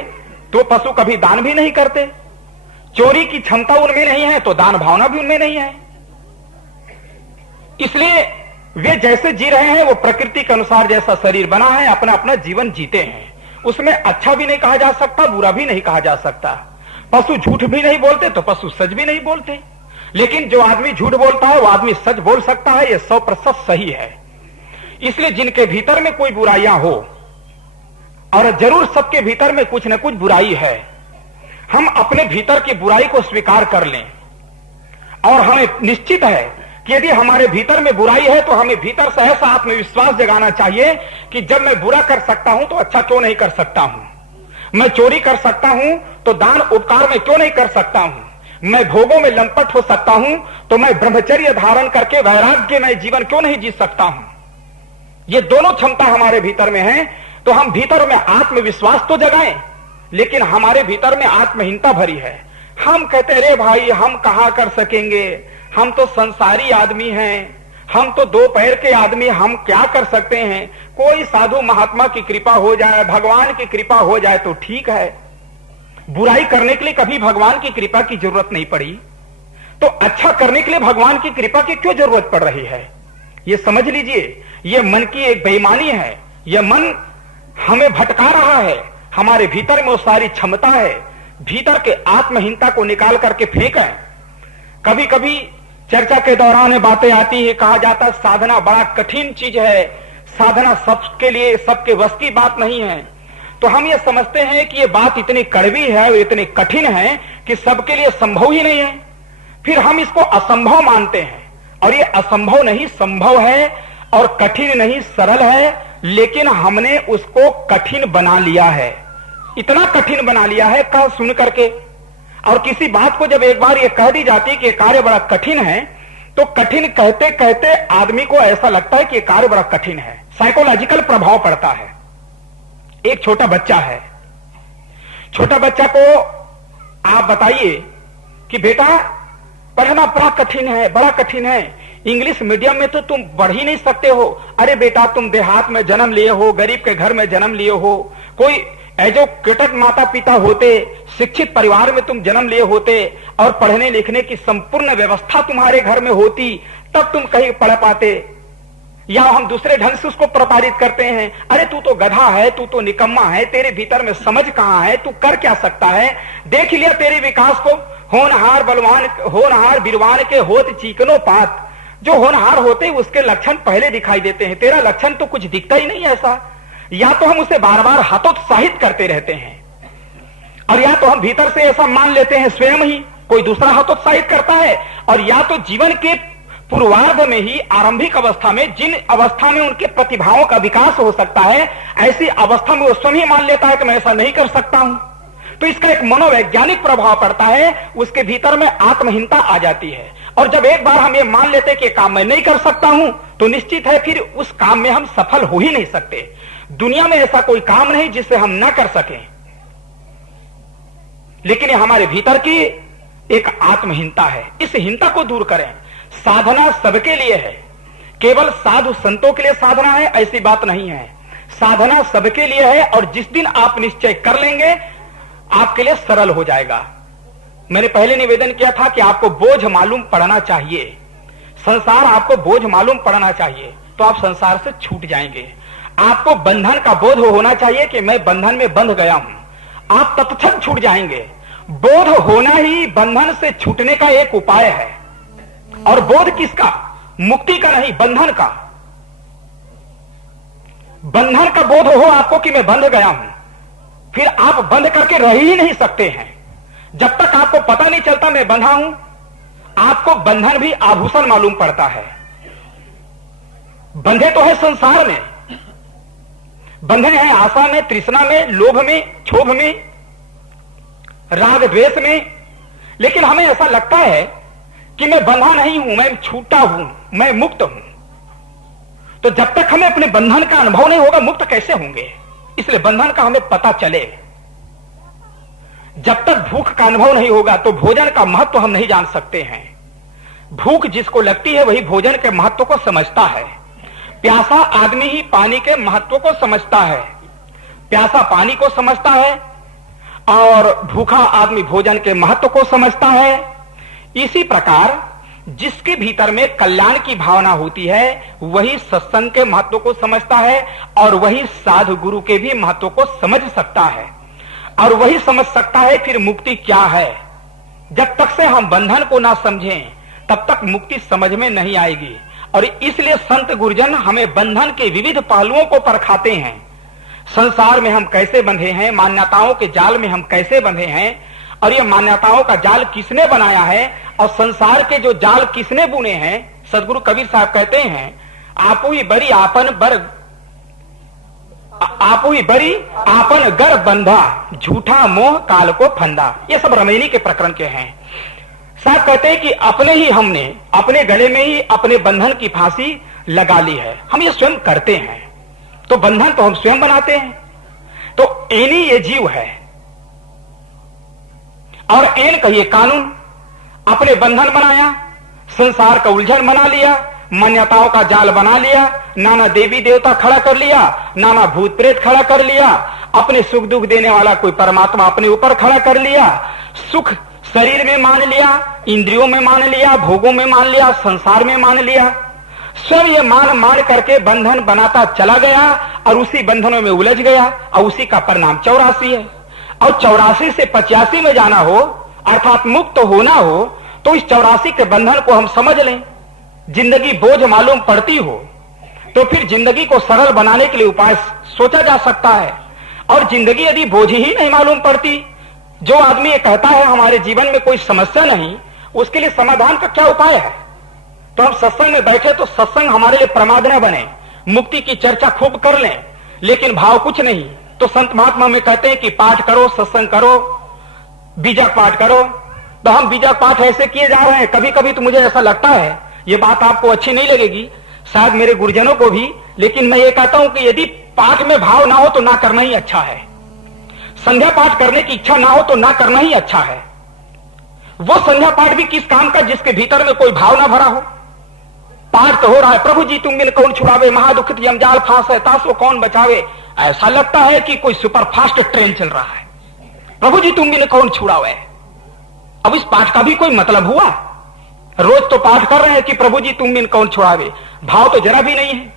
तो पशु कभी दान भी नहीं करते। चोरी की क्षमता उनमें नहीं है तो दान भावना भी उनमें नहीं है। इसलिए वे जैसे जी रहे हैं वो प्रकृति के अनुसार जैसा शरीर बना है अपना अपना जीवन जीते हैं। उसमें अच्छा भी नहीं कहा जा सकता, बुरा भी नहीं कहा जा सकता। पशु झूठ भी नहीं बोलते तो पशु सच भी नहीं बोलते, लेकिन जो आदमी झूठ बोलता है वो आदमी सच बोल सकता है। यह 100% सही है। इसलिए जिनके भीतर में कोई बुराइयां हो और जरूर सबके भीतर में कुछ न कुछ बुराई है। हम अपने भीतर की बुराई को स्वीकार कर लें और हमें निश्चित है कि यदि हमारे भीतर में बुराई है तो हमें भीतर से ऐसा आत्मविश्वास जगाना चाहिए कि जब मैं बुरा कर सकता हूं तो अच्छा क्यों नहीं कर सकता हूं, मैं चोरी कर सकता हूं तो दान उपकार में क्यों नहीं कर सकता हूं, मैं भोगों में लंपट हो सकता हूं तो मैं ब्रह्मचर्य धारण करके वैराग्य में जीवन क्यों नहीं जी सकता हूं। ये दोनों क्षमता हमारे भीतर में है, तो हम भीतर में आत्मविश्वास तो जगाएं, लेकिन हमारे भीतर में आत्महीनता भरी है। हम कहते अरे भाई हम कहां कर सकेंगे, हम तो संसारी आदमी हैं, हम तो दो पैर के आदमी, हम क्या कर सकते हैं, कोई साधु महात्मा की कृपा हो जाए, भगवान की कृपा हो जाए तो ठीक है। बुराई करने के लिए कभी भगवान की कृपा की जरूरत नहीं पड़ी, तो अच्छा करने के लिए भगवान की कृपा की क्यों जरूरत पड़ रही है। ये समझ लीजिए, ये मन की एक बेईमानी है। यह मन हमें भटका रहा है। हमारे भीतर में वो सारी क्षमता है, भीतर के आत्महीनता को निकाल करके फेंकें। कभी कभी चर्चा के दौरान बातें आती है, कहा जाता है साधना बड़ा कठिन चीज है, साधना सबके लिए सबके वश की बात नहीं है। तो हम ये समझते हैं कि ये बात इतनी कड़वी है और इतनी कठिन है कि सबके लिए संभव ही नहीं है, फिर हम इसको असंभव मानते हैं। और ये असंभव नहीं संभव है, और कठिन नहीं सरल है, लेकिन हमने उसको कठिन बना लिया है। इतना कठिन बना लिया है कह सुन करके। और किसी बात को जब एक बार ये कह दी जाती है कि कार्य बड़ा कठिन है, तो कठिन कहते कहते आदमी को ऐसा लगता है कि कार्य बड़ा कठिन है। साइकोलॉजिकल प्रभाव पड़ता है। एक छोटा बच्चा है, छोटा बच्चा को आप बताइए कि बेटा पढ़ना बड़ा कठिन है, बड़ा कठिन है, इंग्लिश मीडियम में तो तुम बढ़ ही नहीं सकते हो। अरे बेटा तुम देहात में जन्म लिए हो, गरीब के घर में जन्म लिए हो, कोई एजुकेटेड माता पिता होते, शिक्षित परिवार में तुम जन्म लिए होते और पढ़ने लिखने की संपूर्ण व्यवस्था तुम्हारे घर में होती, तब तुम कहीं पढ़ पाते। या हम दूसरे ढंग से उसको प्रताड़ित करते हैं, अरे तू तो गधा है, तू तो निकम्मा है, तेरे भीतर में समझ कहां है, तू कर क्या सकता है, देख लिया तेरे विकास को, होनहार बलवान होनहार बिरवान के होत चीकनो पात। जो होनहार होते उसके लक्षण पहले दिखाई देते हैं, तेरा लक्षण तो कुछ दिखता ही नहीं ऐसा। या तो हम उसे बार बार हतोत्साहित करते रहते हैं, और या तो हम भीतर से ऐसा मान लेते हैं स्वयं ही कोई दूसरा हतोत्साहित करता है, और या तो जीवन के पूर्वार्ध में ही आरंभिक अवस्था में जिन अवस्था में उनके प्रतिभाओं का विकास हो सकता है, ऐसी अवस्था में वो स्वयं ही मान लेता है कि मैं ऐसा नहीं कर सकता हूं। तो इसका एक मनोवैज्ञानिक प्रभाव पड़ता है, उसके भीतर में आत्महीनता आ जाती है। और जब एक बार हम ये मान लेते हैं कि काम मैं नहीं कर सकता हूं, तो निश्चित है फिर उस काम में हम सफल हो ही नहीं सकते। दुनिया में ऐसा कोई काम नहीं जिसे हम ना कर सकें, लेकिन ये हमारे भीतर की एक आत्महीनता है। इस हीनता को दूर करें। साधना सबके लिए है, केवल साधु संतों के लिए साधना है ऐसी बात नहीं है। साधना सबके लिए है, और जिस दिन आप निश्चय कर लेंगे आपके लिए सरल हो जाएगा। मैंने पहले निवेदन किया था कि आपको बोझ मालूम पड़ना चाहिए, संसार आपको बोझ मालूम पड़ना चाहिए, तो आप संसार से छूट जाएंगे। आपको बंधन का बोध होना चाहिए कि मैं बंधन में बंध गया हूं, आप तत्क्षण छूट जाएंगे। बोध होना ही बंधन से छूटने का एक उपाय है। और बोध किसका? मुक्ति का नहीं, बंधन का। बंधन का बोध हो आपको कि मैं बंध गया हूं, फिर आप बंद करके रह ही नहीं सकते हैं। जब तक आपको पता नहीं चलता मैं बंधा हूं, आपको बंधन भी आभूषण मालूम पड़ता है। बंधे तो है संसार में, बंधे हैं आशा में, तृष्णा में, लोभ में, क्षोभ में, राग द्वेष में, लेकिन हमें ऐसा लगता है कि मैं बंधा नहीं हूं, मैं छूटा हूं, मैं मुक्त हूं। तो जब तक हमें अपने बंधन का अनुभव नहीं होगा, मुक्त कैसे होंगे? इसलिए बंधन का हमें पता चले। जब तक भूख का अनुभव नहीं होगा तो भोजन का महत्व हम नहीं जान सकते हैं। भूख जिसको लगती है वही भोजन के महत्व को समझता है। प्यासा आदमी ही पानी के महत्व को समझता है, प्यासा पानी को समझता है, और भूखा आदमी भोजन के महत्व को समझता है। इसी प्रकार जिसके भीतर में कल्याण की भावना होती है वही सत्संग के महत्व को समझता है, और वही साधु गुरु के भी महत्व को समझ सकता है, और वही समझ सकता है फिर मुक्ति क्या है। जब तक से हम बंधन को ना समझें तब तक मुक्ति समझ में नहीं आएगी। और इसलिए संत गुरुजन हमें बंधन के विविध पहलुओं को परखाते हैं। संसार में हम कैसे बंधे हैं, मान्यताओं के जाल में हम कैसे बंधे हैं, और ये मान्यताओं का जाल किसने बनाया है, और संसार के जो जाल किसने बुने हैं। सदगुरु कबीर साहब कहते हैं, आपू ही बरी आपन बर, आपू ही बरी आपन गर बंधा, झूठा मोह काल को फंदा। ये सब रमैनी के प्रकरण के हैं। साहब कहते हैं कि अपने ही हमने अपने गले में ही अपने बंधन की फांसी लगा ली है। हम ये स्वयं करते हैं, तो बंधन तो हम स्वयं बनाते हैं। तो एनी ये जीव है, और एन कहिए कानून। अपने बंधन बनाया, संसार का उलझन बना लिया, मान्यताओं का जाल बना लिया, नाना देवी देवता खड़ा कर लिया, नाना भूत प्रेत खड़ा कर लिया, अपने सुख दुख देने वाला कोई परमात्मा अपने ऊपर खड़ा कर लिया, सुख शरीर में मान लिया, इंद्रियों में मान लिया, भोगों में मान लिया, संसार में मान लिया। स्वयं ये मान मान करके बंधन बनाता चला गया, और उसी बंधनों में उलझ गया, और उसी का परिणाम 84 है। और 84 से 85 में जाना हो, अर्थात मुक्त होना हो, तो इस 84 के बंधन को हम समझ लें। जिंदगी बोझ मालूम पड़ती हो तो फिर जिंदगी को सरल बनाने के लिए उपाय सोचा जा सकता है। और जिंदगी यदि बोझ ही नहीं मालूम पड़ती, जो आदमी ये कहता है हमारे जीवन में कोई समस्या नहीं, उसके लिए समाधान का क्या उपाय है। तो हम सत्संग में बैठे तो सत्संग हमारे लिए प्रमाद न बने, मुक्ति की चर्चा खूब कर लें, लेकिन भाव कुछ नहीं। तो संत महात्मा में कहते हैं कि पाठ करो, सत्संग करो, बीजक पाठ करो। तो हम बीजक पाठ ऐसे किए जा रहे हैं। कभी कभी तो मुझे ऐसा लगता है, ये बात आपको अच्छी नहीं लगेगी, शायद मेरे गुरुजनों को भी, लेकिन मैं ये कहता हूं कि यदि पाठ में भाव ना हो तो ना करना ही अच्छा है। संध्या पाठ करने की इच्छा ना हो तो ना करना ही अच्छा है। वो संध्या पाठ भी किस काम का जिसके भीतर में कोई भाव ना भरा हो। पाठ तो हो रहा है, प्रभु जी तुम बिन कौन छुड़ावे, महादुखित यमजाल फांस है, तास वो कौन बचावे। ऐसा लगता है कि कोई सुपरफास्ट ट्रेन चल रहा है, प्रभु जी तुम बिन कौन छुड़ावे। अब इस पाठ का भी कोई मतलब हुआ। रोज तो पाठ कर रहे हैं कि प्रभु जी तुम बिन कौन छुड़ावे, भाव तो जरा भी नहीं है।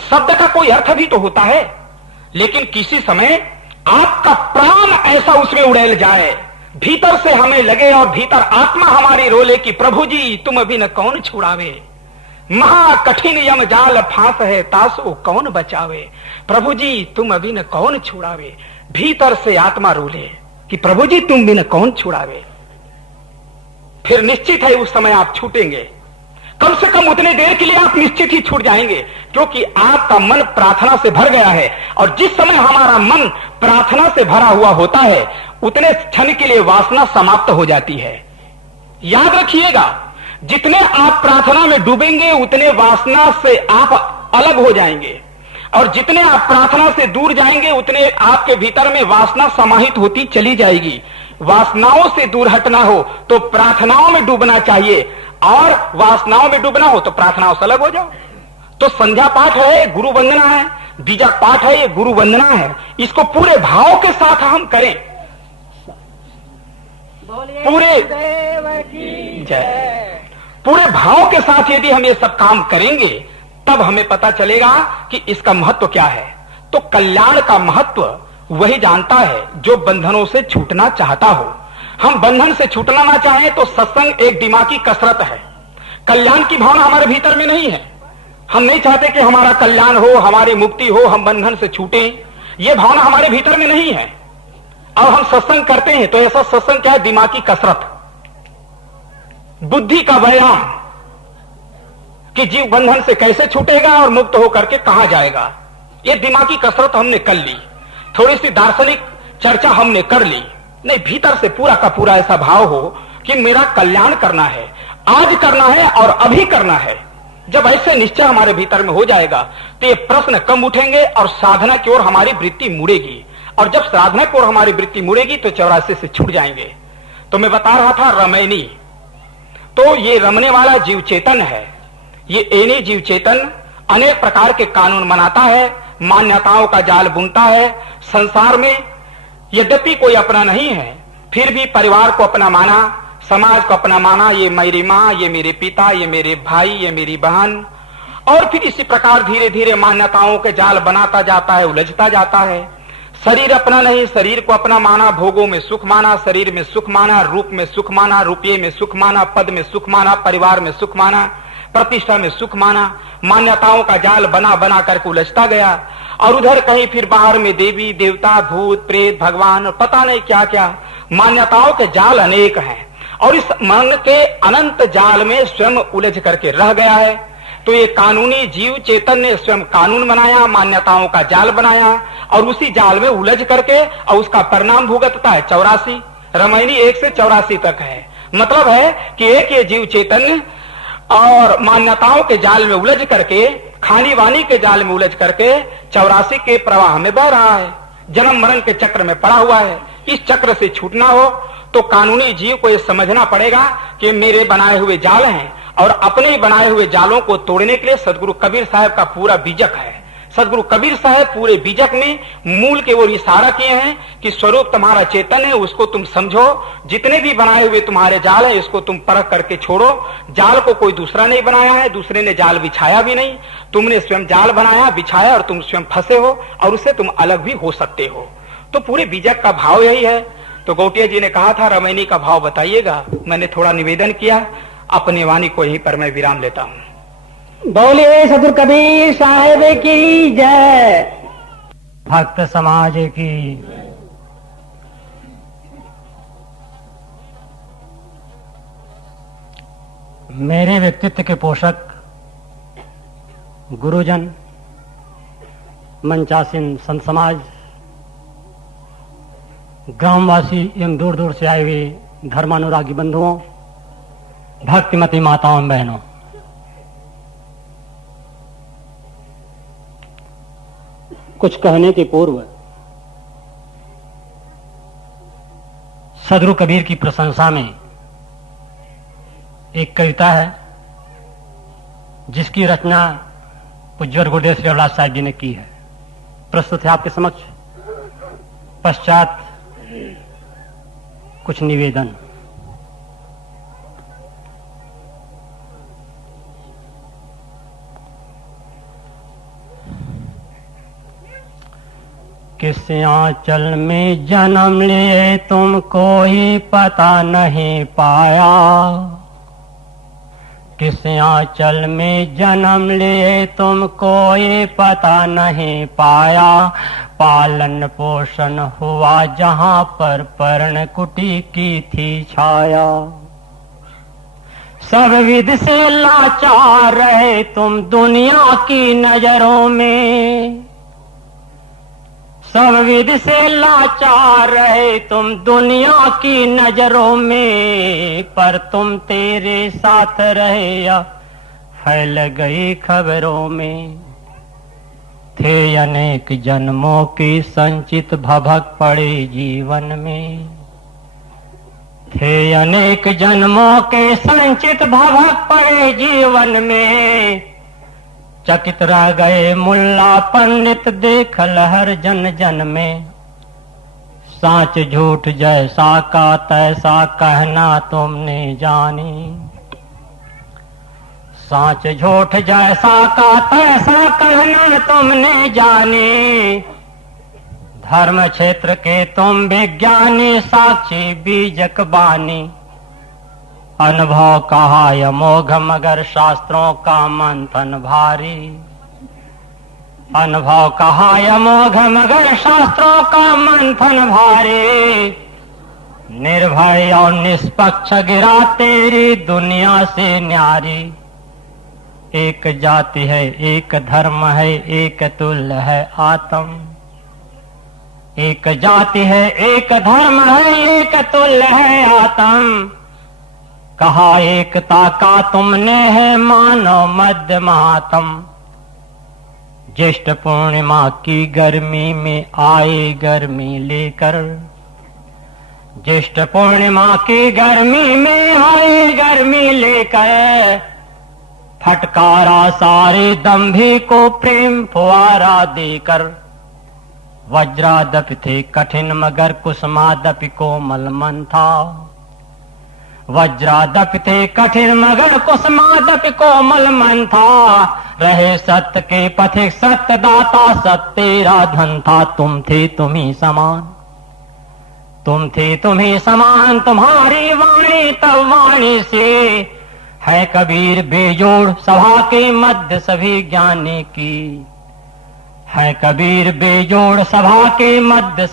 शब्द का कोई अर्थ भी तो होता है, लेकिन किसी समय आपका प्राण ऐसा उसमें उड़ेल जाए, भीतर से हमें लगे और भीतर आत्मा हमारी रोले कि प्रभु जी तुम बिन कौन छुड़ावे, महा कठिन यम जाल फांस है, तासो कौन बचावे, प्रभु जी तुम बिन कौन छुड़ावे। भीतर से आत्मा रोले कि प्रभु जी तुम बिन कौन छुड़ावे। फिर निश्चित है उस समय आप छूटेंगे। कम से कम उतने देर के लिए आप निश्चित ही छूट जाएंगे, क्योंकि आपका मन प्रार्थना से भर गया है। और जिस समय हमारा मन प्रार्थना से भरा हुआ होता है, उतने क्षण के लिए वासना समाप्त हो जाती है। याद रखिएगा, जितने आप प्रार्थना में डूबेंगे उतने वासना से आप अलग हो जाएंगे, और जितने आप प्रार्थना से दूर जाएंगे उतने आपके भीतर में वासना समाहित होती चली जाएगी। वासनाओं से दूर हटना हो तो प्रार्थनाओं में डूबना चाहिए, और वासनाओं में डूबना हो तो प्रार्थनाओं से अलग हो जाओ। तो संध्या पाठ है, गुरु वंदना है, बीजक पाठ है, ये गुरु वंदना है। इसको पूरे भाव के साथ हम करें, पूरे पूरे भाव के साथ यदि हम ये सब काम करेंगे, तब हमें पता चलेगा कि इसका महत्व क्या है। तो कल्याण का महत्व वही जानता है जो बंधनों से छूटना चाहता हो। हम बंधन से छूटना ना चाहें तो सत्संग एक दिमागी कसरत है। कल्याण की भावना हमारे भीतर में नहीं है। हम नहीं चाहते कि हमारा कल्याण हो, हमारी मुक्ति हो, हम बंधन से छूटें, ये भावना हमारे भीतर में नहीं है। और हम सत्संग करते हैं तो ऐसा सत्संग क्या है, दिमागी कसरत, बुद्धि का व्यायाम कि जीव बंधन से कैसे छूटेगा और मुक्त होकर के कहां जाएगा। ये दिमागी कसरत हमने कर ली, थोड़ी सी दार्शनिक चर्चा हमने कर ली। नहीं, भीतर से पूरा का पूरा ऐसा भाव हो कि मेरा कल्याण करना है, आज करना है और अभी करना है। जब ऐसे निश्चय हमारे भीतर में हो जाएगा तो ये प्रश्न कम उठेंगे और साधना की ओर हमारी वृत्ति मुड़ेगी। और जब साधना की ओर हमारी वृत्ति मुड़ेगी तो 84 से छूट जाएंगे। तो मैं बता रहा था रमैनी, तो ये रमने वाला जीव चेतन है। ये एनी जीव चेतन अनेक प्रकार के कानून बनाता है, मान्यताओं का जाल बुनता है। संसार में यद्यपि कोई अपना नहीं है, फिर भी परिवार को अपना माना, समाज को अपना माना, ये मेरी माँ, ये मेरे पिता, ये मेरे भाई, ये मेरी बहन, और फिर इसी प्रकार धीरे धीरे मान्यताओं के जाल बनाता जाता है, उलझता जाता है। शरीर अपना नहीं, शरीर को अपना माना, भोगों में सुख माना, शरीर में सुख माना, रूप में सुख माना, रुपये में सुख माना, पद में सुख माना, परिवार में सुख माना, प्रतिष्ठा में सुख माना, मान्यताओं का जाल बना बना करके उलझता गया। और उधर कहीं फिर बाहर में देवी देवता भूत प्रेत भगवान और पता नहीं क्या क्या मान्यताओं के जाल अनेक हैं। और इस मन के अनंत जाल में स्वयं उलझ करके रह गया है। तो ये कानूनी जीव चेतन ने स्वयं कानून बनाया, मान्यताओं का जाल बनाया और उसी जाल में उलझ करके और उसका परिणाम भुगतता है 84। रामायणी 1 से 84 तक है। मतलब है कि एक ये जीव चेतन और मान्यताओं के जाल में उलझ करके, खानी वानी के जाल में उलझ करके 84 के प्रवाह में बह रहा है, जन्म मरण के चक्र में पड़ा हुआ है। इस चक्र से छूटना हो तो कानूनी जीव को यह समझना पड़ेगा कि मेरे बनाए हुए जाल हैं और अपने ही बनाए हुए जालों को तोड़ने के लिए सदगुरु कबीर साहब का पूरा बीजक है। सदगुरु कबीर साहब पूरे बीजक में मूल के वो इशारा किए हैं कि स्वरूप तुम्हारा चेतन है, उसको तुम समझो। जितने भी बनाए हुए तुम्हारे जाल है इसको तुम परख करके छोड़ो। जाल को कोई दूसरा नहीं बनाया है, दूसरे ने जाल बिछाया भी नहीं, तुमने स्वयं जाल बनाया बिछाया और तुम स्वयं फंसे हो और उससे तुम अलग भी हो सकते हो। तो पूरे बीजक का भाव यही है। तो गौटिया जी ने कहा था रामायणी का भाव बताइएगा, मैंने थोड़ा निवेदन किया, अपनी वाणी को यहीं पर मैं विराम लेता हूं। बोलिए सदगुरु कबीर साहेब की जय, भक्त समाज की। मेरे व्यक्तित्व के पोषक गुरुजन, मंचासीन संत समाज, ग्रामवासी एवं दूर दूर से आए हुए धर्मानुरागी बंधुओं, भक्तिमती माताओं एवं बहनों, कुछ कहने के पूर्व सदगुरु कबीर की प्रशंसा में एक कविता है जिसकी रचना पूज्य गुरुदेव श्री अवलाद साहब जी ने की है। प्रस्तुत है आपके समक्ष। पश्चात कुछ निवेदन। किस आंचल में जन्म लिए तुम कोई पता नहीं पाया, किस आंचल में जन्म लिए तुम कोई पता नहीं पाया। पालन पोषण हुआ जहां पर पर्ण कुटी की थी छाया। सब विध से लाचार रहे तुम दुनिया की नजरों में, सब विध से लाचार रहे तुम दुनिया की नजरों में। पर तुम तेरे साथ रहे या फैल गई खबरों में। थे अनेक जन्मों की संचित भभक पड़े जीवन में, थे अनेक जन्मों के संचित भभक पड़े जीवन में। चकित रह गए मुल्ला पंडित देखल हर जन जन में। साच झूठ जैसा का तैसा कहना तुमने जानी, साच झूठ जैसा का तैसा कहना तुमने जानी। धर्म क्षेत्र के तुम विज्ञानी साक्षी बीजक बानी। अनुभव कहा अमोघ मगर शास्त्रों का मंथन भारी, अनुभव कहा अमोघ मगर शास्त्रों का मंथन भारी। निर्भय और निष्पक्ष गिरा तेरी दुनिया से न्यारी। एक जाति है एक धर्म है एक तुल्य है आत्म, एक जाति है एक धर्म है एक तुल्य है आत्म। कहा एकता का तुमने है मानव मध्य महात्म। ज्येष्ठ पूर्णिमा की गर्मी में आए गर्मी लेकर, ज्येष्ठ पूर्णिमा की गर्मी में आए गर्मी लेकर। फटकारा सारे दंभी को प्रेम फुआरा देकर। वज्रादपि थे कठिन मगर कुसुमादपि कोमल मन था, वज्रादपि थे कठिन मगर कुसुमादपि कोमल मन था। रहे सत्य के पथिक सत्य दाता सत्य तेरा धन था। तुम थे तुम्ही समान, तुम थे तुम्ही समान। तुम्हारी वाणी तब वाणी से है कबीर बेजोड़ सभा के मध्य सभी ज्ञानी की। है कबीर बेजोड़ सभा के मध्य